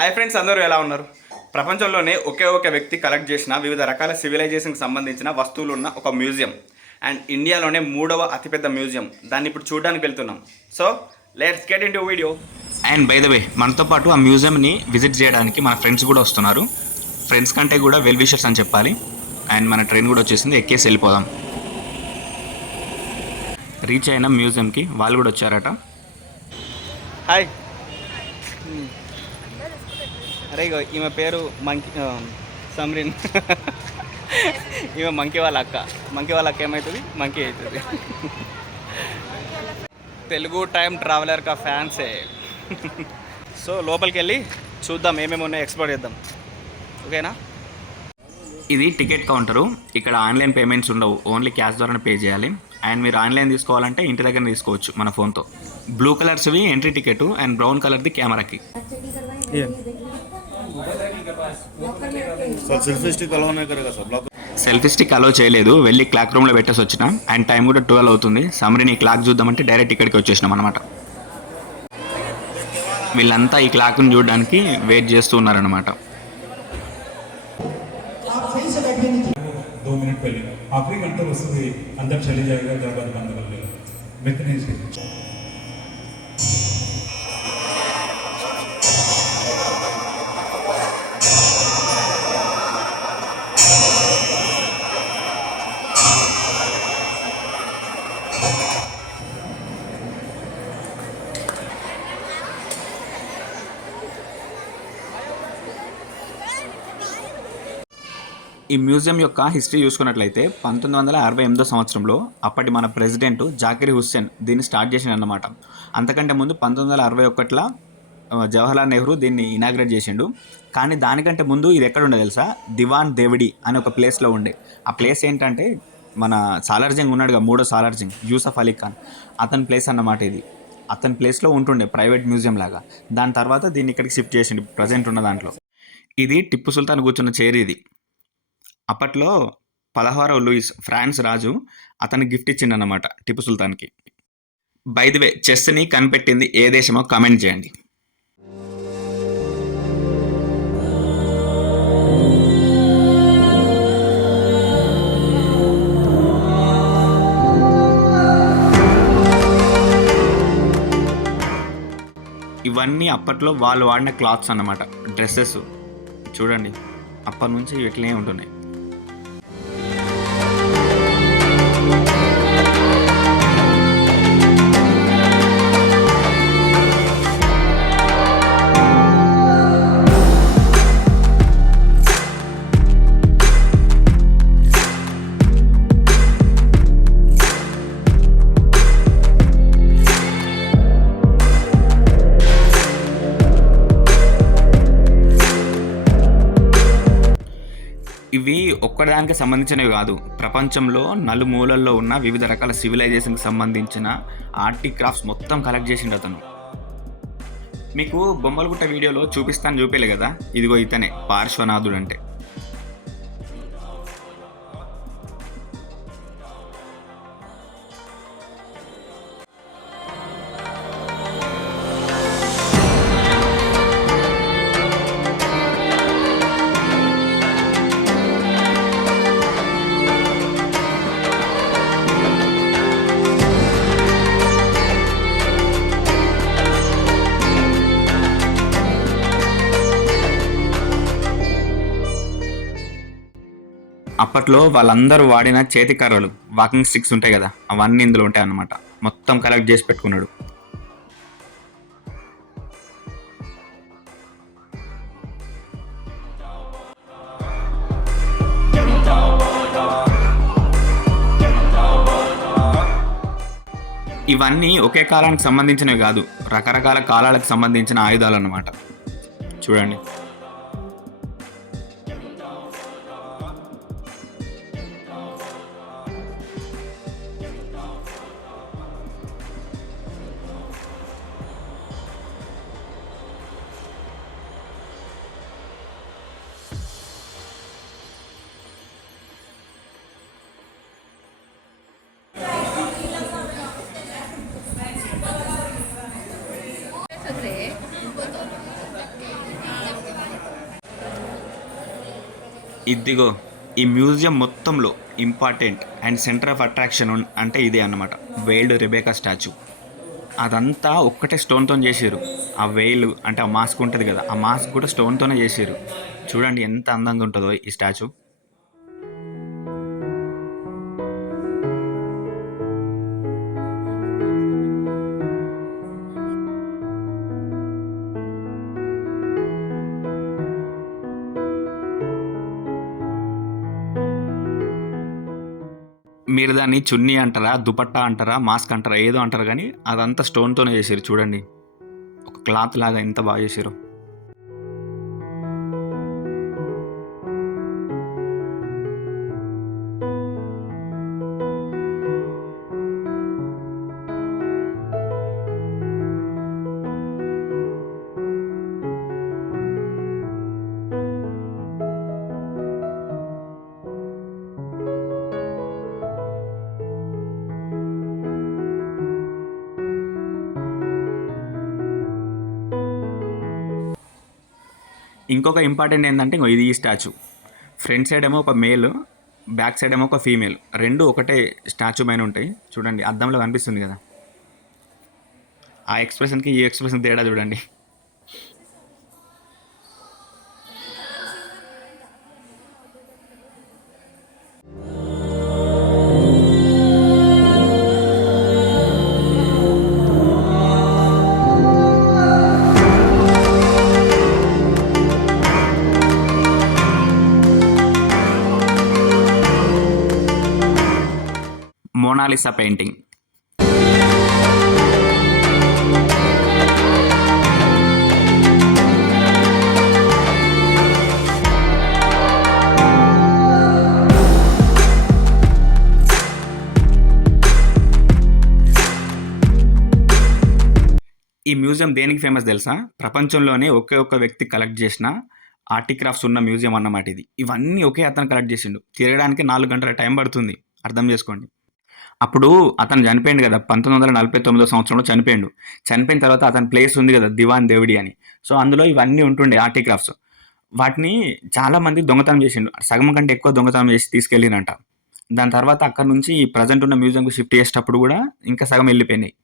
Hi friends, అందరూ ఎలా ఉన్నారు? ప్రపంచంలోనే ఒకే ఒక వ్యక్తి కలెక్ట్ చేసిన వివిధ రకాల సివిలైజేషన్కి సంబంధించిన వస్తువులు ఉన్న ఒక మ్యూజియం అండ్ ఇండియాలోనే 3వ అతిపెద్ద మ్యూజియం. దాన్ని ఇప్పుడు చూడడానికి వెళ్తున్నాం. So let's get in to video. And by the way, మనతో పాటు ఆ మ్యూజియంని విజిట్ చేయడానికి మన ఫ్రెండ్స్ కూడా వస్తున్నారు. ఫ్రెండ్స్ కంటే కూడా వెల్ విషర్స్ అని చెప్పాలి. అండ్ మన ట్రైన్ కూడా వచ్చేసింది, ఎక్కేసి వెళ్ళిపోదాం. రీచ్ అయిన మ్యూజియంకి వాళ్ళు కూడా వచ్చారట. హాయ్. అరే ఇగో ఈమె పేరు మంకీ సమ్రిన్. ఈమె మంకీ వాళ్ళ అక్క. మంకీ వాళ్ళ అక్క ఏమవుతుంది? మంకీ అవుతుంది. తెలుగు టైం ట్రావెలర్ కా ఫ్యాన్సే. సో లోపలికి వెళ్ళి చూద్దాం, ఏమేమి ఉన్నాయో ఎక్స్ప్లోర్ చేద్దాం. ఓకేనా? ఇది టికెట్ కౌంటరు. ఇక్కడ ఆన్లైన్ పేమెంట్స్ ఉండవు, ఓన్లీ క్యాష్ ద్వారానే పే చేయాలి. అండ్ మీరు ఆన్లైన్ తీసుకోవాలంటే ఇంటి దగ్గర తీసుకోవచ్చు మన ఫోన్తో. బ్లూ కలర్స్వి ఎంట్రీ టికెట్ అండ్ బ్రౌన్ కలర్ది కెమెరాకి. సెల్ఫీ స్టిక్ అలో చేయలేదు, వెళ్ళి క్లాక్ రూమ్లో పెట్టేసి వచ్చిన. అండ్ టైం కూడా 12 అవుతుంది. సమ్మరిని క్లాక్ చూద్దామంటే డైరెక్ట్ ఇక్కడికి వచ్చేసినాం అనమాట. వీళ్ళంతా ఈ క్లాక్ని చూడడానికి వెయిట్ చేస్తూ ఉన్నారనమాట. 2 मिनट पहले आखिरी घंटे बस अंदर चले जाएगा, दरवाजा बंद कर लेगा. मित्र ఈ మ్యూజియం యొక్క హిస్టరీ చూసుకున్నట్లయితే 1968 సంవత్సరంలో అప్పటి మన ప్రెసిడెంట్ జాకిర్ హుస్సేన్ దీన్ని స్టార్ట్ చేసిండు అన్నమాట. అంతకంటే ముందు 1961లో జవహర్లాల్ నెహ్రూ దీన్ని ఇనాగ్రేట్ చేసిండు. కానీ దానికంటే ముందు ఇది ఎక్కడ ఉండే తెలుసా? దివాన్ దేవడి అనే ఒక ప్లేస్లో ఉండే. ఆ ప్లేస్ ఏంటంటే మన సాలార్జంగ్ ఉన్నాడుగా, 3వ సాలార్జంగ్, యూసఫ్ అలీ ఖాన్, అతని ప్లేస్ అన్నమాట ఇది. అతని ప్లేస్లో ఉంటుండే ప్రైవేట్ మ్యూజియం లాగా. దాని తర్వాత దీన్ని ఇక్కడికి షిఫ్ట్ చేసిండు ప్రజెంట్ ఉన్న దాంట్లో. ఇది టిప్పు సుల్తాన్ కూర్చున్న చైర్ ఇది. అప్పట్లో 16వ లూయిస్ ఫ్రాన్స్ రాజు అతనికి గిఫ్ట్ ఇచ్చిండనమాట టిప్పు సుల్తాన్కి. బై ది వే, చెస్ని కనిపెట్టింది ఏ దేశమో కామెంట్ చేయండి. ఇవన్నీ అప్పట్లో వాళ్ళు వాడిన క్లాత్స్ అన్నమాట, డ్రెస్సెస్. చూడండి, అప్పటి నుంచి ఇట్లనే ఉంటున్నాయి. ఇవి ఒక్కదానికి సంబంధించినవి కాదు, ప్రపంచంలో నలుమూలల్లో ఉన్న వివిధ రకాల సివిలైజేషన్కి సంబంధించిన ఆర్ట్ క్రాఫ్ట్స్ మొత్తం కలెక్ట్ చేసిండు అతను. మీకు బొమ్మలగుట్ట వీడియోలో చూపిలే కదా, ఇదిగో ఇతనే పార్శ్వనాథుడు అంటే. అప్పట్లో వాళ్ళందరూ వాడిన చేతి కర్రలు, వాకింగ్ స్టిక్స్ ఉంటాయి కదా, అవన్నీ ఇందులో ఉంటాయి అన్నమాట. మొత్తం కలెక్ట్ చేసి పెట్టుకున్నాడు. ఇవన్నీ ఒకే కాలానికి సంబంధించినవి కాదు, రకరకాల కాలాలకు సంబంధించిన ఆయుధాలు అన్నమాట. చూడండి, ఇదిగో ఈ మ్యూజియం మొత్తంలో important and centre of attraction అంటే ఇదే అన్నమాట, వేల్డ్ రెబేకా స్టాచ్యూ. అదంతా ఒక్కటే స్టోన్తో చేసారు. ఆ వేలు అంటే ఆ మాస్క్ ఉంటుంది కదా, ఆ మాస్క్ కూడా స్టోన్తోనే చేసారు. చూడండి ఎంత అందంగా ఉంటుందో ఈ స్టాచ్యూ. మీరు దాన్ని చున్నీ అంటారా, దుపట్టా అంటారా, మాస్క్ అంటారా, ఏదో అంటారు కానీ అదంతా స్టోన్తోనే చేసారు. చూడండి ఒక క్లాత్ లాగా ఎంత బాగా చేసారు. ఇంకొక ఇంపార్టెంట్ ఏంటంటే ఇంకో ఇది ఈ స్టాచ్యూ. ఫ్రంట్ సైడ్ ఏమో ఒక మేల్, బ్యాక్ సైడ్ ఏమో ఒక ఫీమేల్, రెండు ఒకటే స్టాచ్యూ పైన ఉంటాయి. చూడండి అద్దంలో కనిపిస్తుంది కదా, ఆ ఎక్స్ప్రెషన్కి ఈ ఎక్స్ప్రెషన్ తేడా చూడండి. Mona Lisa painting. ఈ మ్యూజియం దేనికి ఫేమస్ తెలుసా? ప్రపంచంలోనే ఒకే ఒక్క వ్యక్తి కలెక్ట్ చేసిన ఆర్టిక్రాఫ్ట్స్ ఉన్న మ్యూజియం అన్నమాట ఇది. ఇవన్నీ ఒకే అతను కలెక్ట్ చేసిండు. తిరగడానికి 4 గంటల టైం పడుతుంది, అర్థం చేసుకోండి. అప్పుడు అతను చనిపోయింది కదా, 1949 సంవత్సరంలో చనిపోయిండు. చనిపోయిన తర్వాత అతని ప్లేస్ ఉంది కదా దివాన్ దేవుడి అని, సో అందులో ఇవన్నీ ఉంటుండే ఆర్టిక్రాఫ్ట్స్. వాటిని చాలామంది దొంగతనం చేసిండు, సగం కంటే ఎక్కువ దొంగతనం చేసి తీసుకెళ్ళినంట. దాని తర్వాత అక్కడ నుంచి ప్రజెంట్ ఉన్న మ్యూజియంకి షిఫ్ట్ చేసేటప్పుడు కూడా ఇంకా సగం వెళ్ళిపోయినాయి.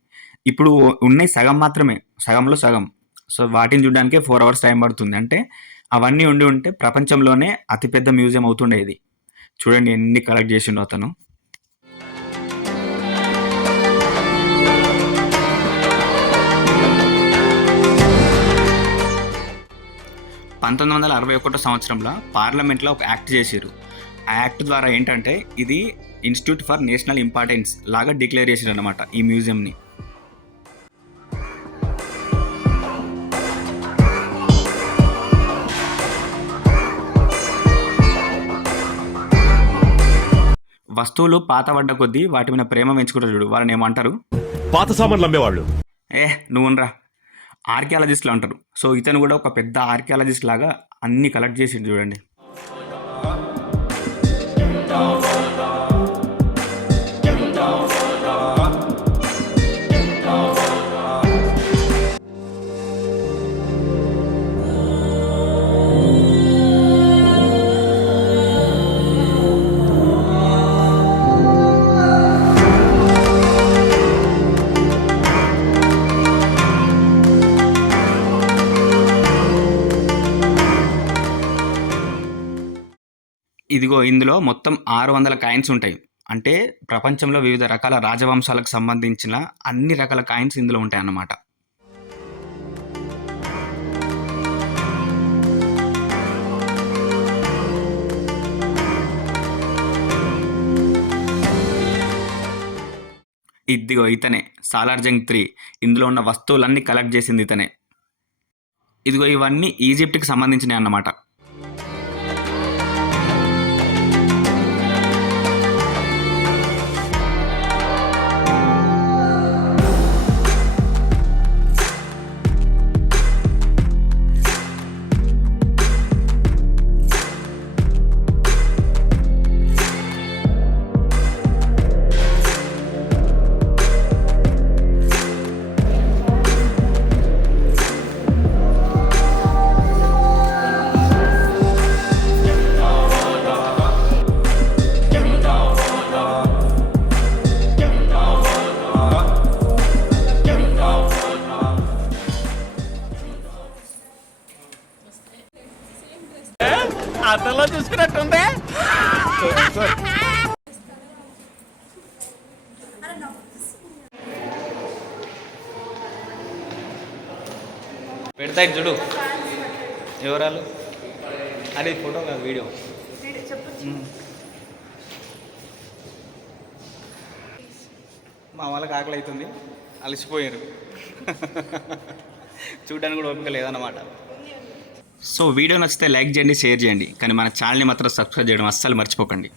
ఇప్పుడు ఉన్నాయి సగం మాత్రమే, సగంలో సగం. సో వాటిని చూడడానికే 4 hours టైం పడుతుంది. అంటే అవన్నీ ఉండి ఉంటే ప్రపంచంలోనే అతిపెద్ద మ్యూజియం అవుతుండే ఇది. చూడండి ఎన్ని కలెక్ట్ చేసిండో అతను. సంవత్సరంలో పార్లమెంట్లో ఒక యాక్ట్ చేశారు. ఆ యాక్ట్ ద్వారా ఏంటంటే ఇది ఇన్స్టిట్యూట్ ఫర్ నేషనల్ ఇంపార్టెన్స్ లాగా డిక్లేర్ చేశారు అనమాట ఈ మ్యూజియంని. వస్తువులు పాత పడ్డ కొద్దీ వాటి మీద ప్రేమ పెంచుకుంటారు చూడు, వాళ్ళని ఏమంటారు? పాత సామాన్లు అమ్మేవాళ్ళు. నువ్వునరా, ఆర్కియాలజిస్ట్లు అంటారు. సో ఇతను కూడా ఒక పెద్ద ఆర్కియాలజిస్ట్ లాగా అన్ని కలెక్ట్ చేసిండు చూడండి. ఇదిగో ఇందులో మొత్తం 600 కాయిన్స్ ఉంటాయి. అంటే ప్రపంచంలో వివిధ రకాల రాజవంశాలకు సంబంధించిన అన్ని రకాల కాయిన్స్ ఇందులో ఉంటాయి అన్నమాట. ఇదిగో ఇతనే సాలార్జంగ్ III. ఇందులో ఉన్న వస్తువులన్నీ కలెక్ట్ చేసింది ఇతనే. ఇదిగో ఇవన్నీ ఈజిప్ట్కి సంబంధించినవి అన్నమాట. అతలో చూసినట్టుంది. పెడతాయి చూడు వివరాలు. అది ఫోటో కాదు, వీడియో. మా వాళ్ళకి ఆకలి అవుతుంది, అలసిపోయారు. చూడడానికి కూడా ఓపిక లేదన్నమాట. సో వీడియో నచ్చితే లైక్ చేయండి, షేర్ చేయండి, కానీ మన ఛానల్ని మాత్రం సబ్స్క్రైబ్ చేయడం అస్సలు మర్చిపోకండి.